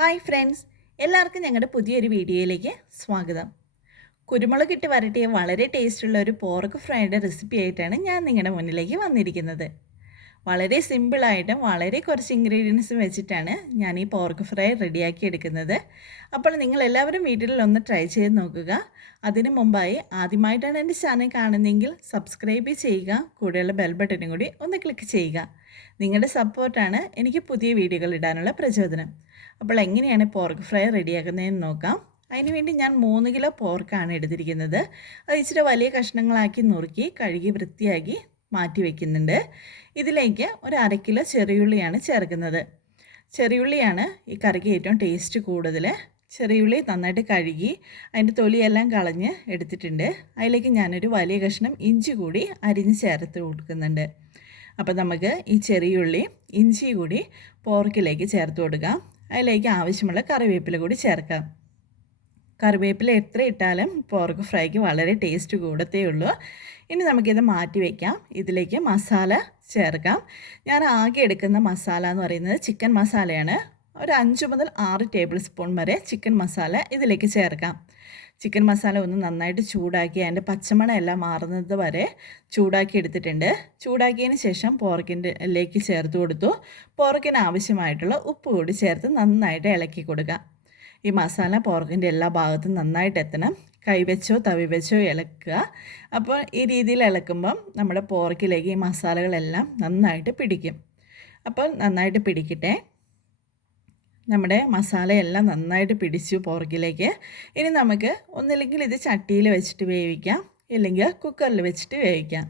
Hi friends, എല്ലാവർക്കും ഞങ്ങളുടെ പുതിയൊരു വീഡിയോയിലേക്ക് സ്വാഗതം. കുരുമുളകിട്ട് വരട്ടിയ വളരെ ടേസ്റ്റുള്ള ഒരു പോർക്ക് ഫ്രൈയുടെ റെസിപ്പി ആയിട്ടാണ് ഞാൻ നിങ്ങളുടെ മുന്നിലേക്ക് വന്നിരിക്കുന്നത്. വളരെ സിമ്പിളായിട്ടും വളരെ കുറച്ച് ഇൻഗ്രീഡിയൻസും വെച്ചിട്ടാണ് ഞാൻ ഈ പോർക്ക് ഫ്രൈ റെഡിയാക്കി എടുക്കുന്നത്. അപ്പോൾ നിങ്ങളെല്ലാവരും വീട്ടിലൊന്ന് ട്രൈ ചെയ്ത് നോക്കുക. അതിനു മുമ്പായി ആദ്യമായിട്ടാണ് എൻ്റെ ചാനൽ കാണുന്നതെങ്കിൽ സബ്സ്ക്രൈബ് ചെയ്യുക, കൂടെയുള്ള ബെൽ ബട്ടനും കൂടി ഒന്ന് ക്ലിക്ക് ചെയ്യുക. നിങ്ങളുടെ സപ്പോർട്ടാണ് എനിക്ക് പുതിയ വീഡിയോകൾ ഇടാനുള്ള പ്രചോദനം. അപ്പോൾ എങ്ങനെയാണ് പോർക്ക് ഫ്രൈ റെഡിയാക്കുന്നതെന്ന് നോക്കാം. അതിനുവേണ്ടി ഞാൻ 3 കിലോ പോർക്കാണ് എടുത്തിരിക്കുന്നത്. അത് ഇച്ചിരി വലിയ കഷ്ണങ്ങളാക്കി നുറുക്കി കഴുകി വൃത്തിയാക്കി മാറ്റി വയ്ക്കുന്നുണ്ട്. ഇതിലേക്ക് ഒരു 1/2 കിലോ ചെറിയുള്ളിയാണ് ചേർക്കുന്നത്. ചെറിയുള്ളിയാണ് ഈ കറിക്ക് ഏറ്റവും ടേസ്റ്റ് കൂടുതൽ. ചെറിയുള്ളി നന്നായിട്ട് കഴുകി അതിൻ്റെ തൊലിയെല്ലാം കളഞ്ഞ് എടുത്തിട്ടുണ്ട്. അതിലേക്ക് ഞാനൊരു വലിയ കഷ്ണം ഇഞ്ചി കൂടി അരിഞ്ഞ് ചേർത്ത് കൊടുക്കുന്നുണ്ട്. അപ്പോൾ നമുക്ക് ഈ ചെറിയുള്ളി ഇഞ്ചി കൂടി പോർക്കിലേക്ക് ചേർത്ത് കൊടുക്കാം. അതിലേക്ക് ആവശ്യമുള്ള കറിവേപ്പില കൂടി ചേർക്കാം. കറിവേപ്പില എത്ര ഇട്ടാലും പോർക്ക് ഫ്രൈക്ക് വളരെ ടേസ്റ്റ് കൂടത്തേ ഉള്ളൂ. ഇനി നമുക്കിത് മാറ്റി വയ്ക്കാം. ഇതിലേക്ക് മസാല ചേർക്കാം. ഞാൻ ആകെ എടുക്കുന്ന മസാല എന്ന് പറയുന്നത് ചിക്കൻ മസാലയാണ്. ഒരു 5 മുതൽ 6 ടേബിൾ സ്പൂൺ വരെ ചിക്കൻ മസാല ഇതിലേക്ക് ചേർക്കാം. ചിക്കൻ മസാല ഒന്ന് നന്നായിട്ട് ചൂടാക്കി അതിൻ്റെ പച്ചമണം എല്ലാം മാറുന്നത് വരെ ചൂടാക്കി എടുത്തിട്ടുണ്ട്. ചൂടാക്കിയതിന് ശേഷം പോർക്കിലേക്ക് ചേർത്ത് കൊടുത്തു. പോർക്കിന് ആവശ്യമായിട്ടുള്ള ഉപ്പ് കൂടി ചേർത്ത് നന്നായിട്ട് ഇളക്കി കൊടുക്കാം. ഈ മസാല പോർക്കിൻ്റെ എല്ലാ ഭാഗത്തും നന്നായിട്ട് എത്തണം. കൈവച്ചോ തവി വെച്ചോ ഇളക്കുക. അപ്പോൾ ഈ രീതിയിൽ ഇളക്കുമ്പം നമ്മുടെ പോർക്കിലേക്ക് ഈ മസാലകളെല്ലാം നന്നായിട്ട് പിടിക്കും. അപ്പോൾ നന്നായിട്ട് പിടിക്കട്ടെ. നമ്മുടെ മസാലയെല്ലാം നന്നായിട്ട് പിടിച്ചു പോർക്കിലേക്ക്. ഇനി നമുക്ക് ഒന്നില്ലെങ്കിൽ ഇത് ചട്ടിയിൽ വെച്ചിട്ട് വേവിക്കാം, ഇല്ലെങ്കിൽ കുക്കറിൽ വെച്ചിട്ട് വേവിക്കാം.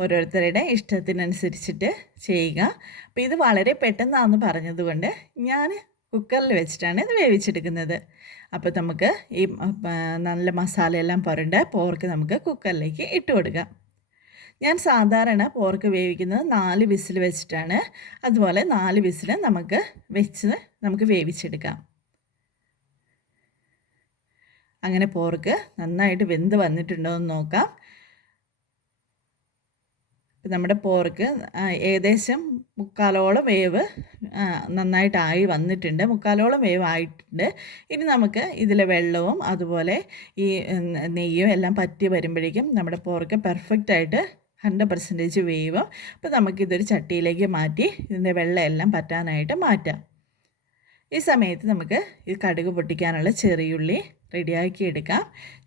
ഓരോരുത്തരുടെ ഇഷ്ടത്തിനനുസരിച്ചിട്ട് ചെയ്യുക. അപ്പോൾ ഇത് വളരെ പെട്ടെന്നാണെന്ന് പറഞ്ഞതുകൊണ്ട് ഞാൻ കുക്കറിൽ വെച്ചിട്ടാണ് ഇത് വേവിച്ചെടുക്കുന്നത്. അപ്പോൾ നമുക്ക് ഈ നല്ല മസാലയെല്ലാം പുരണ്ട പോർക്ക് നമുക്ക് കുക്കറിലേക്ക് ഇട്ട് കൊടുക്കാം. ഞാൻ സാധാരണ പോർക്ക് വേവിക്കുന്നത് 4 വിസിൽ വെച്ചിട്ടാണ്. അതുപോലെ 4 വിസിൽ നമുക്ക് വേവിച്ചെടുക്കാം. അങ്ങനെ പോർക്ക് നന്നായിട്ട് വെന്ത് വന്നിട്ടുണ്ടോ എന്ന് നോക്കാം. നമ്മുടെ പോർക്ക് ഏകദേശം 3/4 വേവ് നന്നായിട്ടായി വന്നിട്ടുണ്ട്. 3/4 വേവ് ആയിട്ടുണ്ട്. ഇനി നമുക്ക് ഇതിലെ വെള്ളവും അതുപോലെ ഈ നെയ്യും എല്ലാം പറ്റി വരുമ്പോഴേക്കും നമ്മുടെ പോർക്ക് പെർഫെക്റ്റായിട്ട് 100% വേവും. അപ്പോൾ നമുക്കിതൊരു ചട്ടിയിലേക്ക് മാറ്റി ഇതിൻ്റെ വെള്ളം എല്ലാം പറ്റാനായിട്ട് മാറ്റാം. ഈ സമയത്ത് നമുക്ക് ഈ കടുക് പൊട്ടിക്കാനുള്ള ചെറിയുള്ളി റെഡിയാക്കി എടുക്കാം.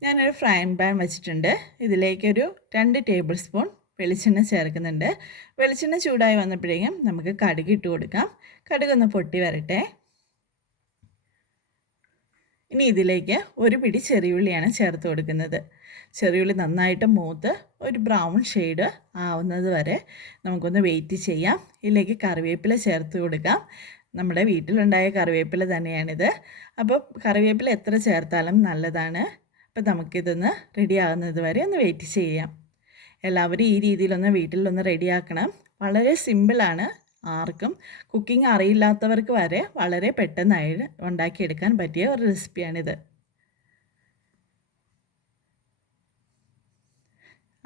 ഞാനൊരു ഫ്രൈങ് പാൻ വെച്ചിട്ടുണ്ട്. ഇതിലേക്കൊരു 2 ടേബിൾ സ്പൂൺ വെളിച്ചെണ്ണ ചേർക്കുന്നുണ്ട്. വെളിച്ചെണ്ണ ചൂടായി വന്നപ്പോഴേക്കും നമുക്ക് കടുക് ഇട്ട് കൊടുക്കാം. കടുകൊന്ന് പൊട്ടി വരട്ടെ. ഇനി ഇതിലേക്ക് ഒരു പിടി ചെറിയുള്ളിയാണ് ചേർത്ത് കൊടുക്കുന്നത്. ചെറിയുള്ളി നന്നായിട്ട് മൂത്ത് ഒരു ബ്രൗൺ ഷെയ്ഡ് ആവുന്നത് വരെ നമുക്കൊന്ന് വെയിറ്റ് ചെയ്യാം. ഇതിലേക്ക് കറിവേപ്പില ചേർത്ത് കൊടുക്കാം. നമ്മുടെ വീട്ടിലുണ്ടായ കറിവേപ്പില തന്നെയാണിത്. അപ്പോൾ കറിവേപ്പില എത്ര ചേർത്താലും നല്ലതാണ്. അപ്പോൾ നമുക്കിതൊന്ന് റെഡി ആകുന്നത് വരെ ഒന്ന് വെയിറ്റ് ചെയ്യാം. എല്ലാവരും ഈ രീതിയിലൊന്ന് വീട്ടിലൊന്ന് റെഡിയാക്കണം. വളരെ സിമ്പിളാണ്. ആർക്കും കുക്കിംഗ് അറിയില്ലാത്തവർക്ക് വരെ വളരെ പെട്ടെന്നായി ഉണ്ടാക്കിയെടുക്കാൻ പറ്റിയ ഒരു റെസിപ്പിയാണിത്.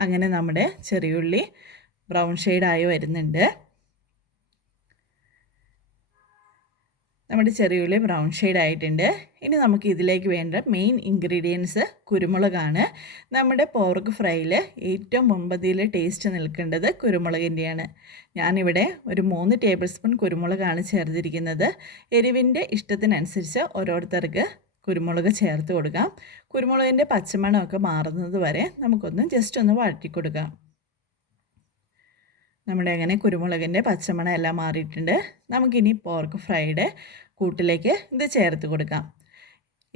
അങ്ങനെ നമ്മുടെ ചെറിയുള്ളി ബ്രൗൺ ഷെയ്ഡായി വരുന്നുണ്ട്. നമ്മുടെ ചെറിയുള്ളി ബ്രൗൺ ഷെയ്ഡ് ആയിട്ടുണ്ട്. ഇനി നമുക്ക് ഇതിലേക്ക് വേണ്ട മെയിൻ ഇൻഗ്രീഡിയൻസ് കുരുമുളകാണ്. നമ്മുടെ പോർക്ക് ഫ്രൈയിൽ ഏറ്റവും മുൻപന്തിയിൽ ടേസ്റ്റ് നിൽക്കേണ്ടത് കുരുമുളകിൻ്റെയാണ്. ഞാനിവിടെ ഒരു 3 ടേബിൾ സ്പൂൺ കുരുമുളകാണ് ചേർത്തിരിക്കുന്നത്. എരിവിൻ്റെ ഇഷ്ടത്തിനനുസരിച്ച് ഓരോരുത്തർക്ക് കുരുമുളക് ചേർത്ത് കൊടുക്കാം. കുരുമുളകിൻ്റെ പച്ചമണമൊക്കെ മാറുന്നത് വരെ നമുക്കൊന്ന് ജസ്റ്റ് ഒന്ന് വഴറ്റി കൊടുക്കാം. നമ്മുടെ അങ്ങനെ കുരുമുളകിൻ്റെ പച്ചമണം എല്ലാം മാറിയിട്ടുണ്ട്. നമുക്കിനി പോർക്ക് ഫ്രൈയുടെ കൂട്ടിലേക്ക് ഇത് ചേർത്ത് കൊടുക്കാം.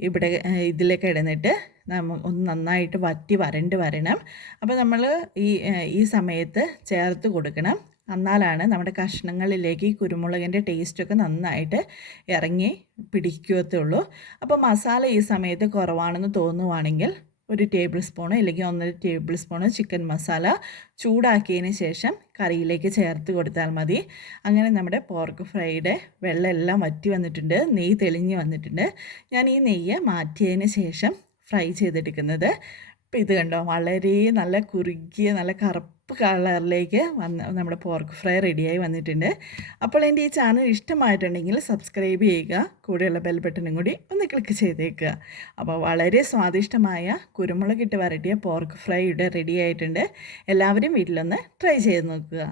ഇവിടെ ഇതിലേക്ക് ഇടന്നിട്ട് ഒന്ന് നന്നായിട്ട് വരണ്ട് വരണം. അപ്പോൾ നമ്മൾ ഈ സമയത്ത് ചേർത്ത് കൊടുക്കണം. എന്നാലാണ് നമ്മുടെ കഷ്ണങ്ങളിലേക്ക് ഈ കുരുമുളകിൻ്റെ ടേസ്റ്റൊക്കെ നന്നായിട്ട് ഇറങ്ങി പിടിക്കത്തുള്ളൂ. അപ്പോൾ മസാല ഈ സമയത്ത് കുറവാണെന്ന് തോന്നുവാണെങ്കിൽ 1 ടേബിൾ സ്പൂണ് അല്ലെങ്കിൽ 1.5 ടേബിൾ സ്പൂണ് ചിക്കൻ മസാല ചൂടാക്കിയതിന് ശേഷം കറിയിലേക്ക് ചേർത്ത് കൊടുത്താൽ മതി. അങ്ങനെ നമ്മുടെ പോർക്ക് ഫ്രൈയുടെ വെള്ളം എല്ലാം വറ്റി വന്നിട്ടുണ്ട്. നെയ്യ് തെളിഞ്ഞ് വന്നിട്ടുണ്ട്. ഞാൻ ഈ നെയ്യ് മാറ്റിയതിന് ശേഷം ഫ്രൈ ചെയ്തെടുക്കുന്നത്. അപ്പോൾ ഇത് കണ്ടോ, വളരെ നല്ല കുറുകിയ നല്ല കളറിലേക്ക് നമ്മുടെ പോർക്ക് ഫ്രൈ റെഡിയായി വന്നിട്ടുണ്ട്. അപ്പോൾ എൻ്റെ ഈ ചാനൽ ഇഷ്ടമായിട്ടുണ്ടെങ്കിൽ സബ്സ്ക്രൈബ് ചെയ്യുക, കൂടെയുള്ള ബെൽ ബട്ടണും കൂടി ഒന്ന് ക്ലിക്ക് ചെയ്തേക്കുക. അപ്പോൾ വളരെ സ്വാദിഷ്ടമായ കുരുമുളകിട്ട് വരട്ടിയ പോർക്ക് ഫ്രൈ ഇവിടെ റെഡി ആയിട്ടുണ്ട്. എല്ലാവരും വീട്ടിലൊന്ന് ട്രൈ ചെയ്ത് നോക്കുക.